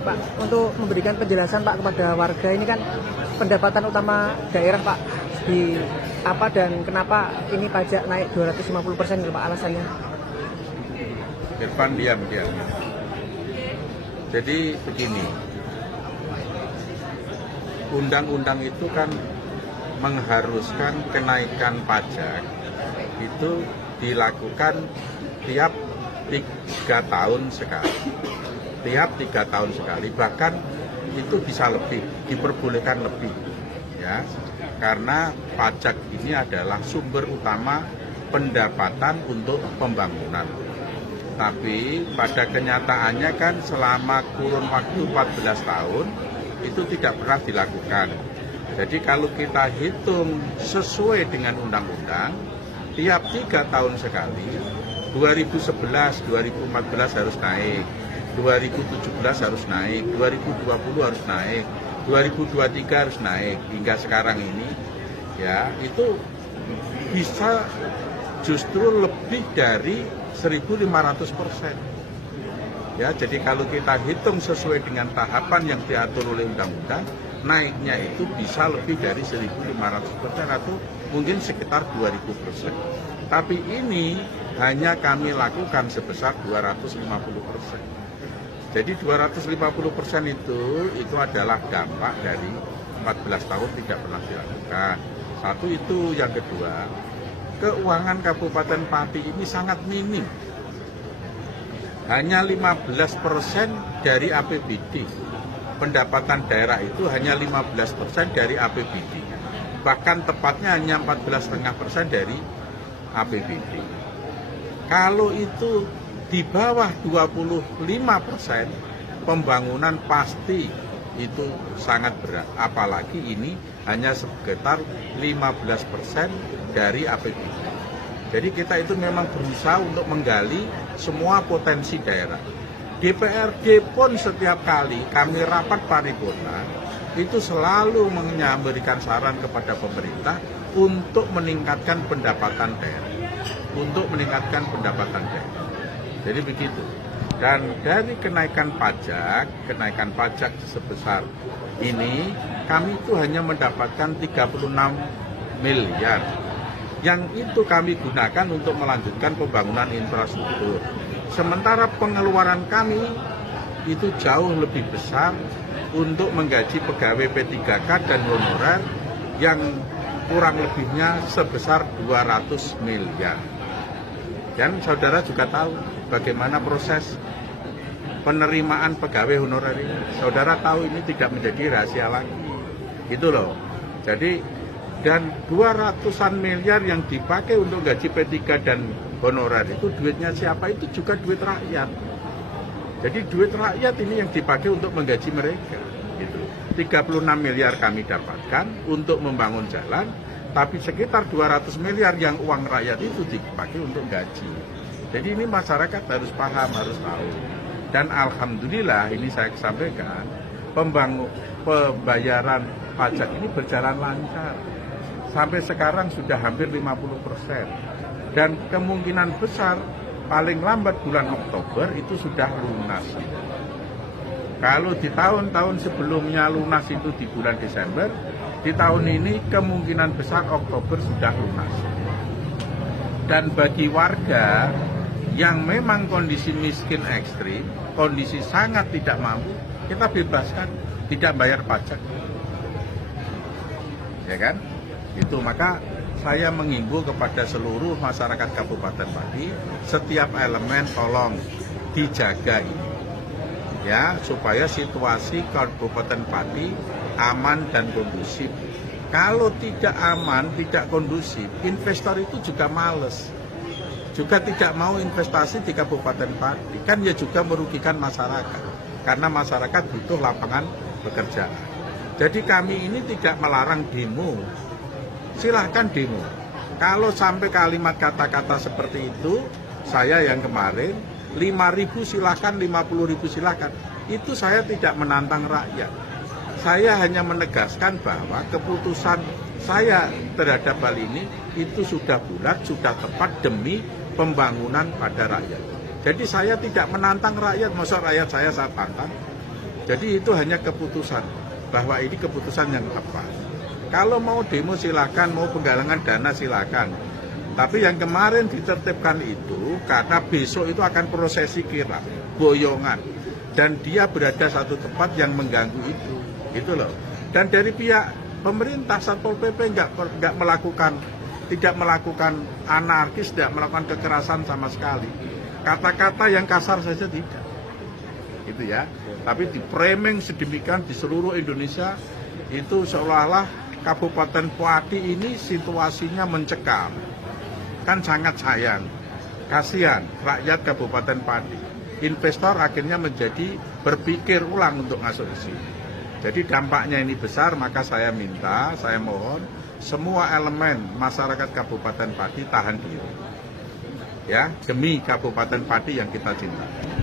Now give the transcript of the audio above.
Pak, untuk memberikan penjelasan Pak kepada warga ini kan pendapatan utama daerah Pak di apa dan kenapa ini pajak naik 250% gitu Pak alasannya? Irfan diam. Jadi begini, undang-undang itu kan mengharuskan kenaikan pajak itu dilakukan tiap 3 tahun sekali. Tiap 3 tahun sekali, bahkan itu bisa lebih, diperbolehkan lebih, ya, karena pajak ini adalah sumber utama pendapatan untuk pembangunan. Tapi pada kenyataannya kan selama kurun waktu 14 tahun itu tidak pernah dilakukan. Jadi kalau kita hitung sesuai dengan undang-undang, tiap 3 tahun sekali, 2011, 2014 harus naik, 2017 harus naik, 2020 harus naik, 2023 harus naik, hingga sekarang ini ya itu bisa justru lebih dari 1.500%. Ya, jadi kalau kita hitung sesuai dengan tahapan yang diatur oleh undang-undang, naiknya itu bisa lebih dari 1.500% atau mungkin sekitar 2.000%. Tapi ini hanya kami lakukan sebesar 250%. Jadi 250% itu adalah dampak dari 14 tahun tidak pernah dilakukan. Satu itu, yang kedua, keuangan Kabupaten Pati ini sangat minim. Hanya 15% dari APBD. Pendapatan daerah itu hanya 15% dari APBD. Bahkan tepatnya hanya 14,5% dari APBD. Kalau itu di bawah 25%, pembangunan pasti itu sangat berat. Apalagi ini hanya sekitar 15% dari APBD. Jadi kita itu memang berusaha untuk menggali semua potensi daerah. DPRD pun setiap kali kami rapat paripurna, itu selalu memberikan saran kepada pemerintah untuk meningkatkan pendapatan daerah. Untuk meningkatkan pendapatan daerah. Jadi begitu. Dan dari kenaikan pajak sebesar ini, kami itu hanya mendapatkan 36 miliar. Yang itu kami gunakan untuk melanjutkan pembangunan infrastruktur. Sementara pengeluaran kami itu jauh lebih besar untuk menggaji pegawai P3K dan honorer yang kurang lebihnya sebesar 200 miliar. Dan saudara juga tahu bagaimana proses penerimaan pegawai honorer ini. Saudara tahu ini tidak menjadi rahasia lagi. Gitu loh. Jadi, dan 200-an miliar yang dipakai untuk gaji P3 dan honorer itu duitnya siapa? Itu juga duit rakyat. Jadi duit rakyat ini yang dipakai untuk menggaji mereka. Gitu. 36 miliar kami dapatkan untuk membangun jalan, tapi sekitar 200 miliar yang uang rakyat itu dipakai untuk gaji. Jadi ini masyarakat harus paham, harus tahu. Dan alhamdulillah ini saya sampaikan, pembayaran pajak ini berjalan lancar. Sampai sekarang sudah hampir 50%. Dan kemungkinan besar paling lambat bulan Oktober itu sudah lunas. Kalau di tahun-tahun sebelumnya lunas itu di bulan Desember, di tahun ini kemungkinan besar Oktober sudah lunas. Dan bagi warga yang memang kondisi miskin ekstrim, kondisi sangat tidak mampu, kita bebaskan, tidak bayar pajak. Ya kan? Itu maka saya menghimbau kepada seluruh masyarakat Kabupaten Pati, setiap elemen tolong dijaga ini. Ya, supaya situasi Kabupaten Pati aman dan kondusif. Kalau tidak aman, tidak kondusif, investor itu juga males. Juga tidak mau investasi di Kabupaten Pati. Kan ya juga merugikan masyarakat. Karena masyarakat butuh lapangan pekerjaan. Jadi kami ini tidak melarang demo. Silahkan demo. Kalau sampai kalimat kata-kata seperti itu, saya yang kemarin, 5.000 silahkan, 50.000 silahkan. Itu saya tidak menantang rakyat. Saya hanya menegaskan bahwa keputusan saya terhadap hal ini itu sudah bulat, sudah tepat demi pembangunan pada rakyat. Jadi saya tidak menantang rakyat, masa rakyat saya tantang. Jadi itu hanya keputusan, bahwa ini keputusan yang tepat. Kalau mau demo silakan, mau penggalangan dana silakan. Tapi yang kemarin ditertibkan itu karena besok itu akan prosesi kirap, boyongan, dan dia berada satu tempat yang mengganggu itu loh. Dan dari pihak pemerintah Satpol PP nggak tidak melakukan anarkis, tidak melakukan kekerasan sama sekali. Kata-kata yang kasar saja tidak, gitu ya. Tapi di framing sedemikian di seluruh Indonesia itu seolah-olah Kabupaten Pati ini situasinya mencekam. Kan sangat sayang, kasihan rakyat Kabupaten Pati. Investor akhirnya menjadi berpikir ulang untuk masuk ke sini. Jadi dampaknya ini besar, maka saya mohon semua elemen masyarakat Kabupaten Pati tahan diri. Ya, demi Kabupaten Pati yang kita cintai.